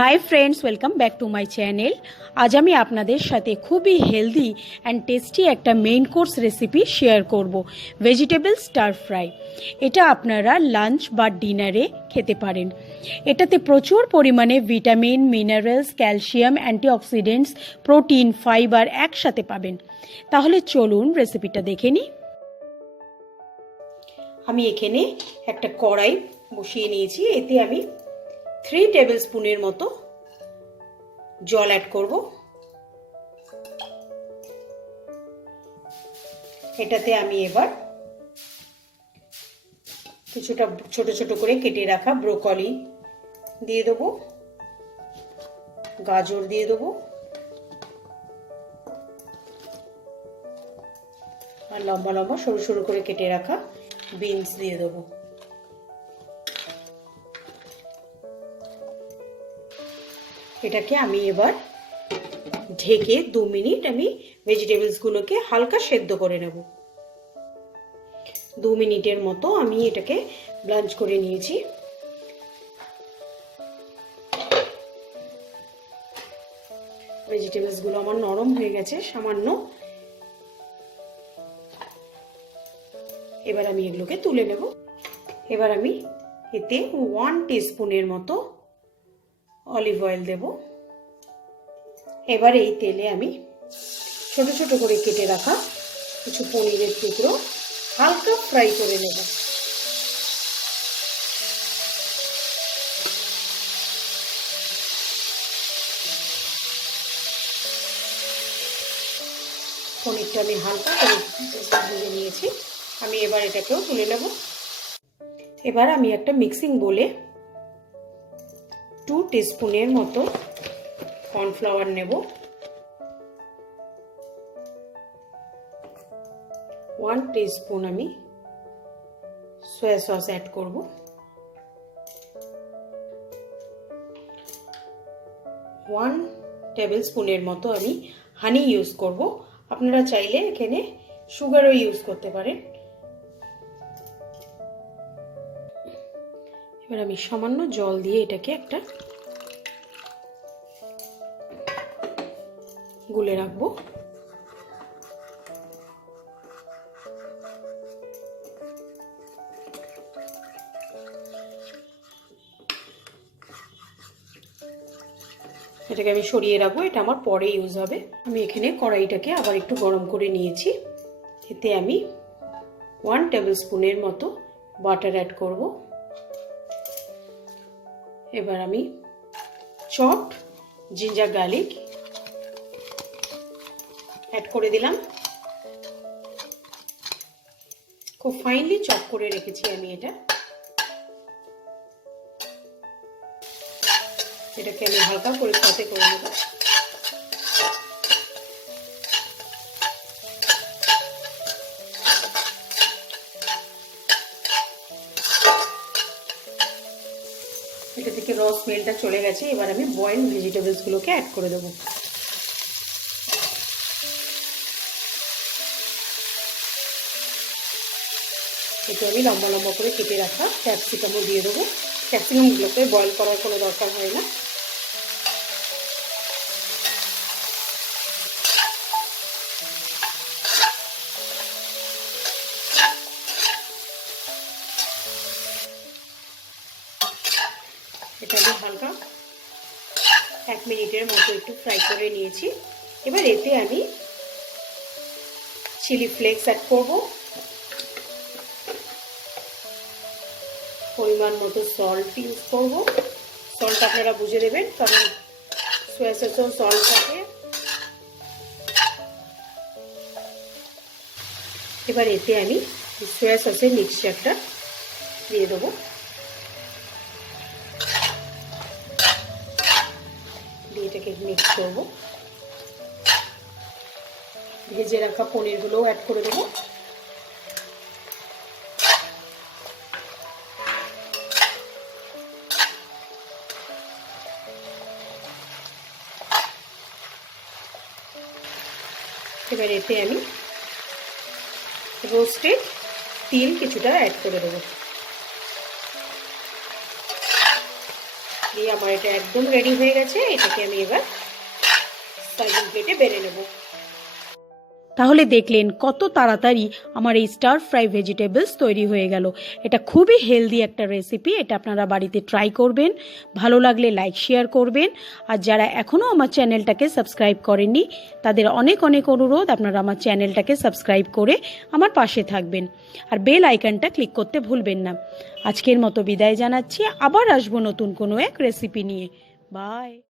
Hi friends, welcome back to my channel. আজ আমি আপনাদের সাথে খুবই হেলদি অ্যান্ড টেস্টি একটা মেইন কোর্স রেসিপি শেয়ার করব, ভেজিটেবল স্টার ফ্রাই। এটা আপনারা লাঞ্চ বা ডিনারে খেতে পারেন। এটাতে প্রচুর পরিমাণে vitamin, minerals, calcium, antioxidants, protein, fibre একসাথে পাবেন। তাহলে চলুন রেসিপিটা দেখে নিই। আমি এখানে একটা কড়াই বসিয়ে নিয়েছি। এতে আমি 3 টেবিল স্পুনের মতো জল অ্যাড করব। এটাতে আমি এবার কিছুটা ছোট ছোট করে কেটে রাখা ব্রোকলি দিয়ে দেবো, গাজর দিয়ে দেবো, আর লম্বা লম্বা সরু সরু করে কেটে রাখা বিনস দিয়ে দেবো। এটাকে আমি এবার ঢেকে 2 মিনিট আমি ভেজিটেবলসগুলোকে হালকা সেদ্ধ করে নেব। 2 মিনিটের মতো আমি এটাকে ব্লাঞ্চ করে নিয়েছি। ভেজিটেবলসগুলো আমার নরম হয়ে গেছে সামান্য। এবার আমি এগুলোকে তুলে নেব। এবার আমি এতে 1 টিস্পুনের মতো অলিভ অয়েল দেব। এবার এই তেলে আমি ছোট ছোট করে কেটে রাখা কিছু পনিরের টুকরো হালকা ফ্রাই করে নেব। পনিরটা আমি হালকা করে ভেজে নিয়েছি। আমি এবার এটাকেও তুলে নেব। এবার আমি একটা মিক্সিং বোলে 2 টিস্পুনের মতো কর্নফ্লাওয়ার নেব, 1 টিস্পুন আমি সয়া সস অ্যাড করব, 1 টেবিল স্পুনের মতো আমি হানি ইউজ করব। আপনারা চাইলে এখানে সুগারও ইউজ করতে পারেন। এবার আমি সামান্য জল দিয়ে এটাকে একটা গুলে রাখবো। এটাকে আমি সরিয়ে রাখবো, এটা আমার পরে ইউজ হবে। আমি এখানে কড়াইটাকে আবার একটু গরম করে নিয়েছি। এতে আমি 1 টেবিল স্পুনের মতো বাটার অ্যাড করব। এবার আমি চপড জিঞ্জার গার্লিক অ্যাড করে দিলাম। খুব ফাইনলি চপ করে রেখেছি আমি এটা। এটাকে আমি হালকা করে সতে করে নেব। এটা থেকে রস স্মেলটা চলে গেছে। এবার আমি বয়েলড ভেজিটেবলস গুলোকে অ্যাড করে দেবো। এতে আমি লম্বা লম্বা করে কেটে রাখা ক্যাপসিকামও দিয়ে দেবো। ক্যাপসিকামগুলোকে বয়েল করার কোনো দরকার হয় না। এটা আমি হালকা 1 মিনিটের মতো একটু ফ্রাই করে নিয়েছি। এবার এতে আমি চিলি ফ্লেক্স অ্যাড করব, পরিমাণ মতো সল্ট ইউজ করব। সল্ট আপনারা বুঝে দেবেন, কারণ সয়া সসেও সল্ট থাকে। এবার এতে আমি সয়া সসের মিক্সচারটা দিয়ে দেবো। দিয়ে এটাকে মিক্স করব। ভেজে রাখা পনিরগুলোও অ্যাড করে দেবো। এবার এতে আমি রোস্টেড তিল কিছুটা অ্যাড করে দেবো। দিয়ে আমার এটা একদম রেডি হয়ে গেছে। এটাকে আমি এবার সার্ভিং প্লেটে বেড়ে নেব। তাহলে দেখলেন কত তাড়াতাড়ি আমার এই স্টার ফ্রাই ভেজিটেবলস তৈরি হয়ে গেল। এটা খুবই হেলদি একটা রেসিপি, এটা আপনারা বাড়িতে ট্রাই করবেন। ভালো লাগলে লাইক শেয়ার করবেন। আর যারা এখনও আমার চ্যানেলটাকে সাবস্ক্রাইব করেননি তাদের অনেক অনেক অনুরোধ, আপনারা আমার চ্যানেলটাকে সাবস্ক্রাইব করে আমার পাশে থাকবেন আর বেল আইকনটা ক্লিক করতে ভুলবেন না। আজকের মতো বিদায় জানাচ্ছি, আবার আসবো নতুন কোনো এক রেসিপি নিয়ে। বাই।